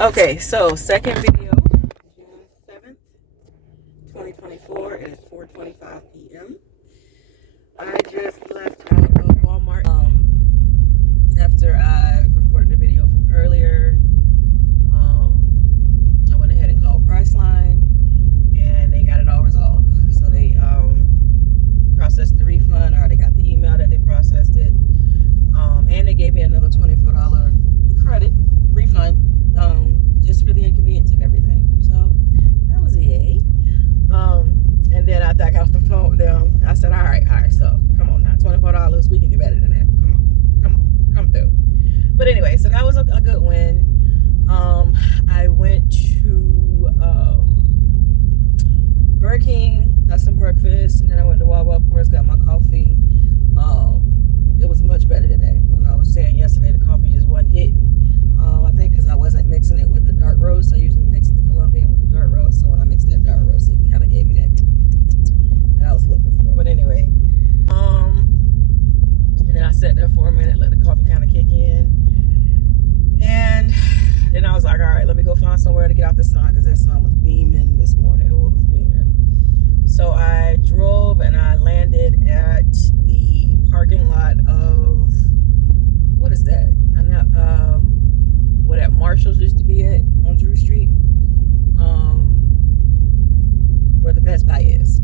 Okay, so second video, June 7th, 2024. It is 4:25 p.m. I just left out of Walmart after I recorded the video from earlier. I went ahead and called Priceline, and they got it all resolved. So they processed the refund. I already got the email that they processed it, and they gave me another $24 credit refund. Just for the inconvenience of everything. So that was a yay. And then after I got off the phone with them, I said, all right, so come on now, $24, we can do better than that. Come through. But anyway, so that was a good win. I went to Burger King, got some breakfast, and then I went to Wawa, of course, got my coffee. It was much better today. When I was saying yesterday, the coffee just wasn't hitting. I think because I wasn't mixing it with the dark roast. I usually mix the Colombian with the dark roast. So when I mixed that dark roast, it kind of gave me that I was looking for. But anyway, and then I sat there for a minute, let the coffee kind of kick in. And then I was like, all right, let me go find somewhere to get out the sun, because that sun was beaming this morning. It was beaming. So I drove and I landed at the parking lot of, what is that? Where that Marshall's used to be at on Drew Street, where the Best Buy is.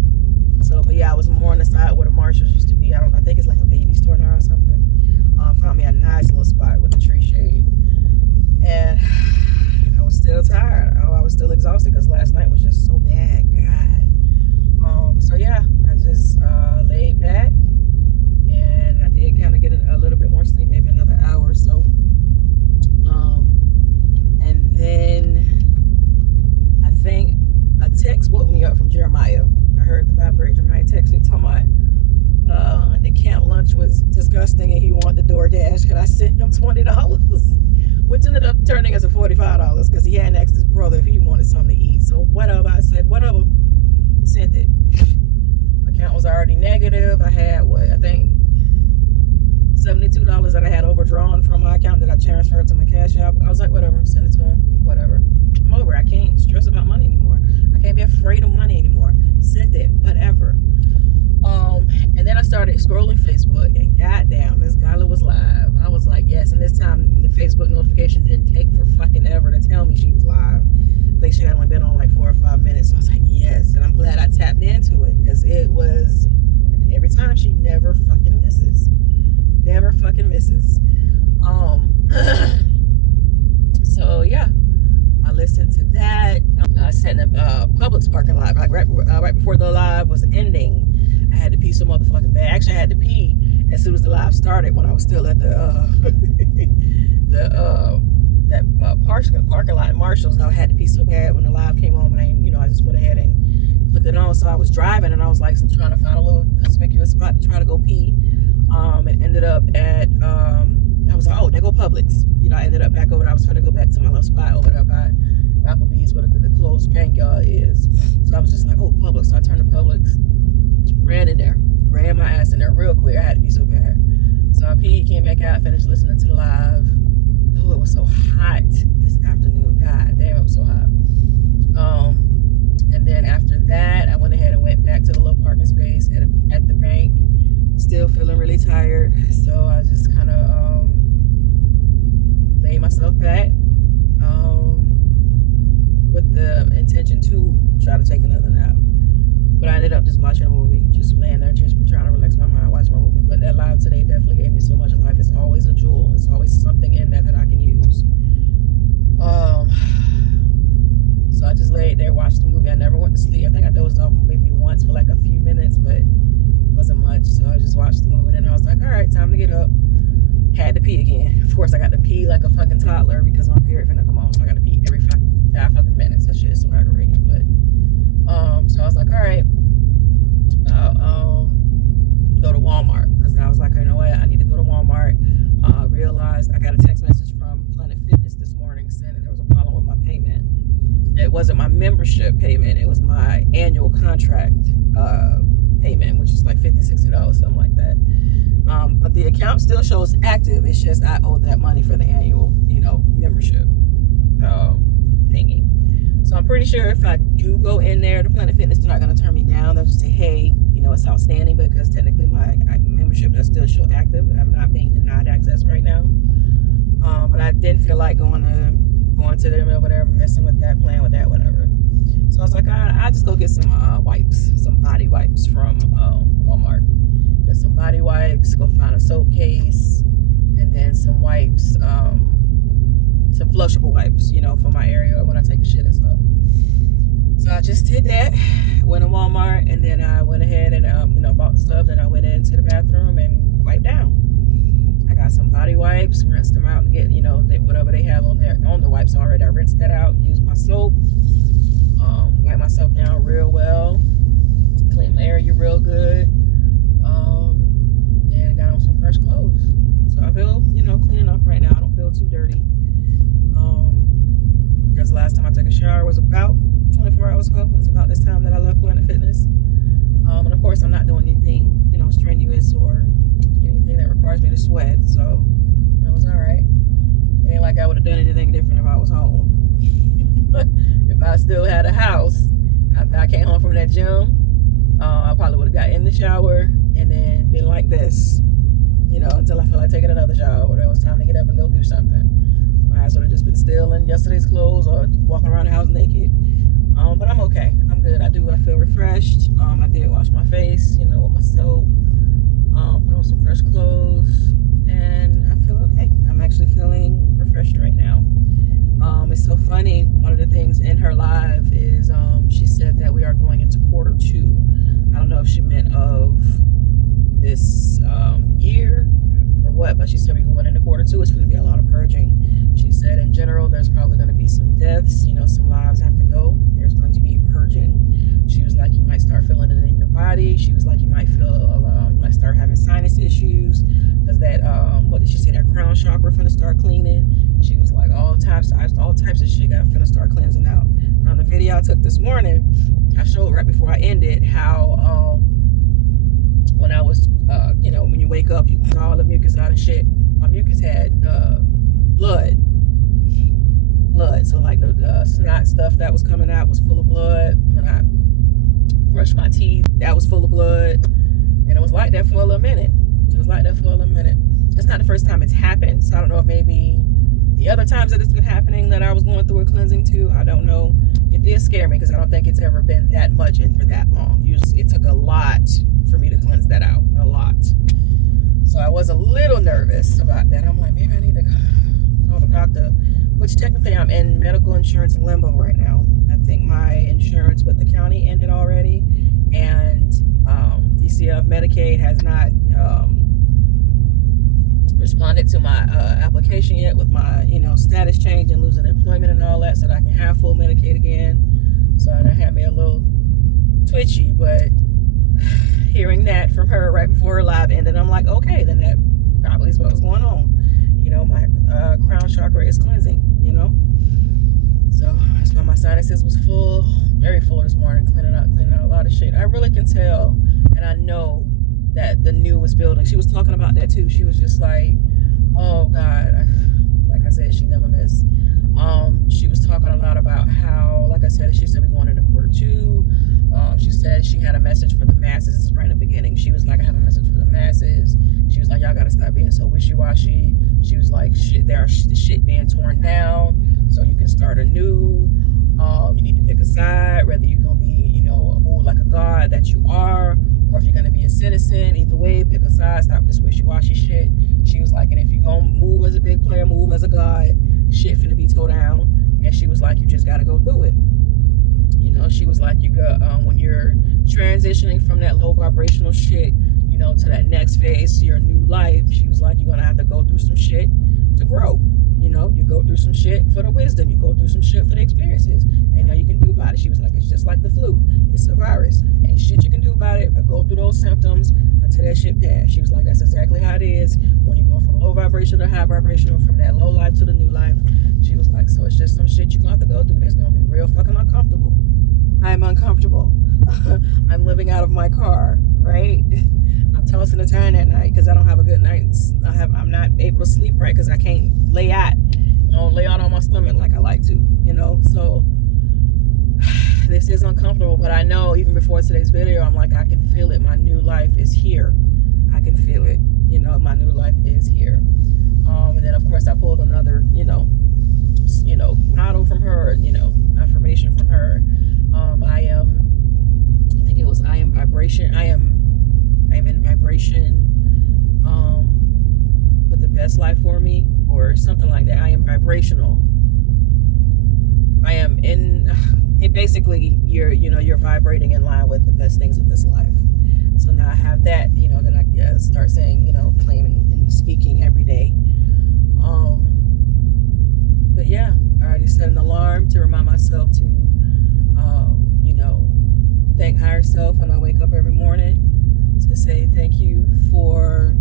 So, but yeah, I was more on the side where the Marshalls used to be. I think it's like a baby store now or something. Found me a nice little spot with a tree shade, and I was still tired. I was still exhausted because last night was just so bad. God. So yeah, I just laid back, and I did kind of get a little bit more sleep, maybe another hour or so. And then I think a text woke me up from Jeremiah. I heard the vibrate. Jeremiah text me talking about the camp lunch was disgusting and he wanted the DoorDash. Could I send him $20? Which ended up turning as a $45 because he hadn't asked his brother if he wanted something to eat. So whatever. I said, whatever. Sent it. Account was already negative. I had I think $72 that I had overdrawn from my account that I transferred to my Cash App. I was like, whatever, send it to him, whatever. I'm over. I can't stress about money anymore. I can't be afraid of money anymore. Send it, whatever. And then I started scrolling Facebook, and goddamn, Miss Gyla was live. I was like, yes, and this time the Facebook notification didn't take for fucking ever to tell me she was live. I think she had only been on like 4 or 5 minutes, so I was like, yes, and I'm glad I tapped into it, because it was, every time she never fucking misses. Never fucking misses. So yeah, I listened to that. I sat in the Publix parking lot right before the live was ending. I had to pee so motherfucking bad. Actually, I had to pee as soon as the live started when I was still at the parking lot at Marshall's. I had to pee so bad when the live came on, but I just went ahead and clicked it on. So I was driving and I was like trying to find a little conspicuous spot to try to go pee. It ended up at, I was like, oh, there go Publix. I ended up back over there. I was trying to go back to my little spot over there by Applebee's where the closed bank is. So I was just like, oh, Publix. So I turned to Publix, ran my ass in there real quick. I had to be so bad. So I peed, came back out, finished listening to the live. Oh, it was so hot this afternoon. God damn, it was so hot. And then after that, I went ahead and went back to the little parking space at the bank. Still feeling really tired, so I just kind of laid myself back with the intention to try to take another nap. But I ended up just watching a movie, just laying there, just trying to relax my mind, watch my movie. But that live today definitely gave me so much life. It's always a jewel. It's always something in there that I can use. So I just laid there, watched the movie. I never went to sleep. I think I dozed off maybe once for like a few minutes, but wasn't much. So I just watched the movie, and then I was like, all right, time to get up. Had to pee again. Of course, I got to pee like a fucking toddler because my period finna come on, so I got to pee every 5 fucking minutes. That shit is so aggravating. But so I was like, all right, I'll go to Walmart, because I was like, you know what, I need to go to Walmart. Realized I got a text message from Planet Fitness this morning saying that there was a problem with my payment. It wasn't my membership payment, it was my annual contract payment, which is like $50, $60, something like that. But the account still shows active. It's just I owe that money for the annual, membership. thingy. So I'm pretty sure if I do go in there, the Planet Fitness, they're not going to turn me down. They'll just say, hey, it's outstanding, because technically my membership does still show active. I'm not being denied access right now. But I didn't feel like going to them over there, messing with that, playing with that, whatever. So I was like, I'll just go get some body wipes from Walmart. Get some body wipes, go find a soap case, and then some wipes, some flushable wipes, for my area when I take a shit and stuff. So I just did that, went to Walmart, and then I went ahead and bought the stuff. Then I went into the bathroom and wiped down. I got some body wipes, rinsed them out, and get whatever they have on the wipes already. I rinsed that out, used my soap, wipe myself down real well, clean my area real good, and got on some fresh clothes. So I feel clean enough right now. I don't feel too dirty. Because the last time I took a shower was about 24 hours ago. It was about this time that I left Planet Fitness. And of course, I'm not doing anything, strenuous or anything that requires me to sweat. So it was all right. It ain't like I would have done anything different if I was home. If I still had a house, after I came home from that gym, I probably would have got in the shower and then been like this, until I feel like taking another shower, or it was time to get up and go do something. I sort of just been still in yesterday's clothes or walking around the house naked. But I'm okay. I'm good. I feel refreshed. I did wash my face, with my soap. Put on some fresh clothes, and I feel okay. I'm actually feeling refreshed right now. It's so funny. One of the things in her live is she said that we are going into Q2. I don't know if she meant of this year or what, but she said we're going into Q2. It's going to be a lot of purging. She said in general, there's probably going to be some deaths. Some lives have to go. There's going to be purging. She was like, you might start feeling it in your body. She was like, you might start having sinus issues, because that what did she say, that crown chakra finna start cleaning. She was like, all types of shit got finna start cleansing out. On the video I took this morning, I showed right before I ended how when I was when you wake up, you clean all the mucus out of shit. My mucus had blood. So like the snot stuff that was coming out was full of blood. When I brushed my teeth, that was full of blood. And it was like that for a little minute. It's not the first time it's happened. So I don't know if maybe the other times that it's been happening that I was going through a cleansing too. I don't know. It did scare me, because I don't think it's ever been that much and for that long. Usually it took a lot for me to cleanse that out. A lot. So I was a little nervous about that. I'm like, maybe I need to call the doctor. Which technically I'm in medical insurance limbo right now. I think my insurance with the county ended already, and DCF Medicaid has not responded to my application yet with my status change and losing employment and all that, so that I can have full Medicaid again. So that had me a little twitchy, but hearing that from her right before her live ended, I'm like, okay, then that probably is what was going on. My crown chakra is cleansing, So that's why my sinuses was full, very full this morning, cleaning out a lot of shit. I really can tell, and I know that the new was building. She was talking about that too. She was just like, oh God, like I said, she never missed. She was talking a lot about how, like I said, she said we going into Q2. She said she had a message for the masses. This is right in the beginning. She was like, I have a message for the masses. She was like, y'all gotta stop being so wishy-washy. She was like, shit being torn down, so you can start anew. You need to pick a side, whether you're gonna be, move like a god that you are, or if you're gonna be a citizen. Either way, pick a side. Stop this wishy-washy shit. She was like, and if you're gonna move as a big player, move as a god, shit finna be tore down. And she was like, you just gotta go through it. She was like, you got when you're transitioning from that low vibrational shit, to that next phase, to your new life, she was like, you're gonna have to go through some shit to grow. You go through some shit for the wisdom, you go through some shit for the experiences, and now you can do about it. She was like, it's just like the flu, it's a virus, ain't shit you can do about it but go through those symptoms until that shit pass. She was like, that's exactly how it is when you're going from low vibration to high vibration, from that low life to the new life. She was like, so it's just some shit you're gonna have to go through that's gonna be real fucking uncomfortable. I'm uncomfortable. I'm living out of my car, right? I'm tossing and turning at night because I don't have a good night. I'm not able to sleep right because I can't lay out don't lay out on my stomach like I like to, you know. So this is uncomfortable, but I know even before today's video, I'm like, I can feel it. My new life is here. I can feel it. You know, my new life is here. And then of course I pulled another, you know, model from her, you know, affirmation from her. I am vibration. I am in vibration. With the best life for me, or something like that. I am vibrational. I am in it. Basically, you're vibrating in line with the best things of this life. So now I have that, you know, that I start saying, you know, claiming and speaking every day. But yeah, I already set an alarm to remind myself to, you know, thank higher self when I wake up every morning, to say thank you for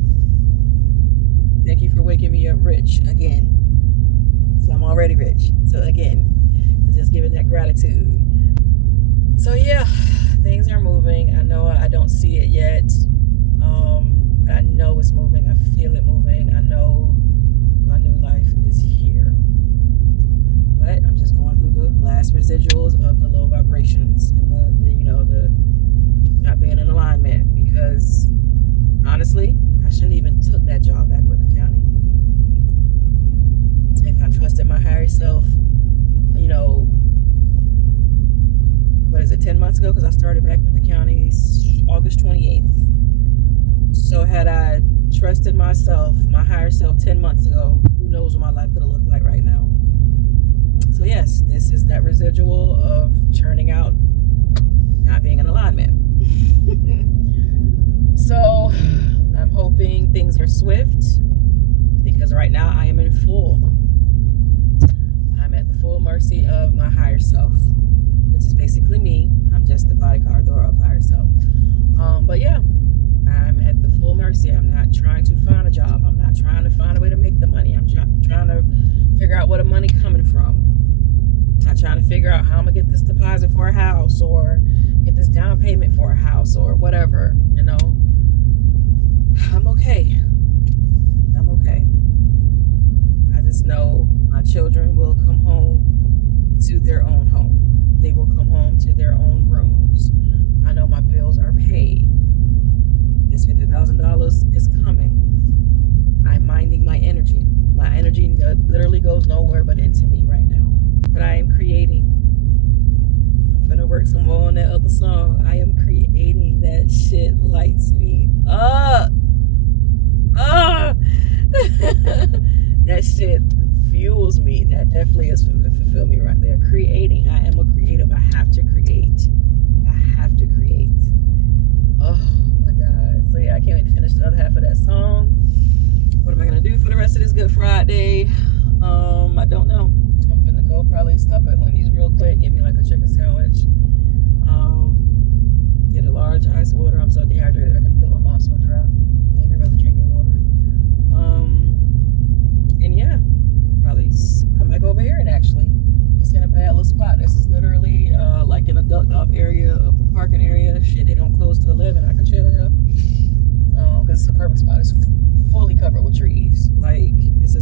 waking me up rich again. So I'm already rich. So again, just giving that gratitude. So yeah, things are moving. I know I don't see it yet. But I know it's moving. I feel it moving. I know my new life is here. But I'm just going through the last residuals of the low vibrations and the not being in alignment, because honestly, I shouldn't even took that job back with the county. If I trusted my higher self, you know, what is it, 10 months ago? Because I started back with the county August 28th. So had I trusted myself, my higher self 10 months ago, who knows what my life could have looked like right now. So yes, this is that residual of churning out, not being in alignment. So I'm hoping things are swift, because right now I am in I'm at the full mercy of my higher self, which is basically me. I'm just the bodyguard of higher self. But yeah, I'm at the full mercy. I'm not trying to find a job. I'm not trying to find a way to make the money. I'm trying to figure out where the money coming from. I'm trying to figure out how I'm gonna get this deposit for a house, or get this down payment for a house, or whatever, you know. I'm okay. I just know my children will come home to their own home. They will come home to their own rooms. I know my bills are paid. This $50,000 is coming. I'm minding my energy. My energy literally goes nowhere but into me right now. But I am creating. I'm finna work some more on that other song. I am creating. That shit lights me up. That shit fuels me. That definitely is fulfill me right there. Creating. I am a creative. I have to create. Oh my God. So yeah, I can't wait to finish the other half of that song. What am I gonna do for the rest of this Good Friday? I don't know. I'm gonna go probably stop at Wendy's real quick, get me like a chicken sandwich. Get a large ice water. I'm so dehydrated I can feel my mouth so dry. I ain't really drinking water. And yeah, probably come back over here, and actually, it's in a bad little spot. This is literally like in a ducked off area of the parking area. Shit, they don't close till 11. I can chill here because it's a perfect spot. It's fully covered with trees. Like, it's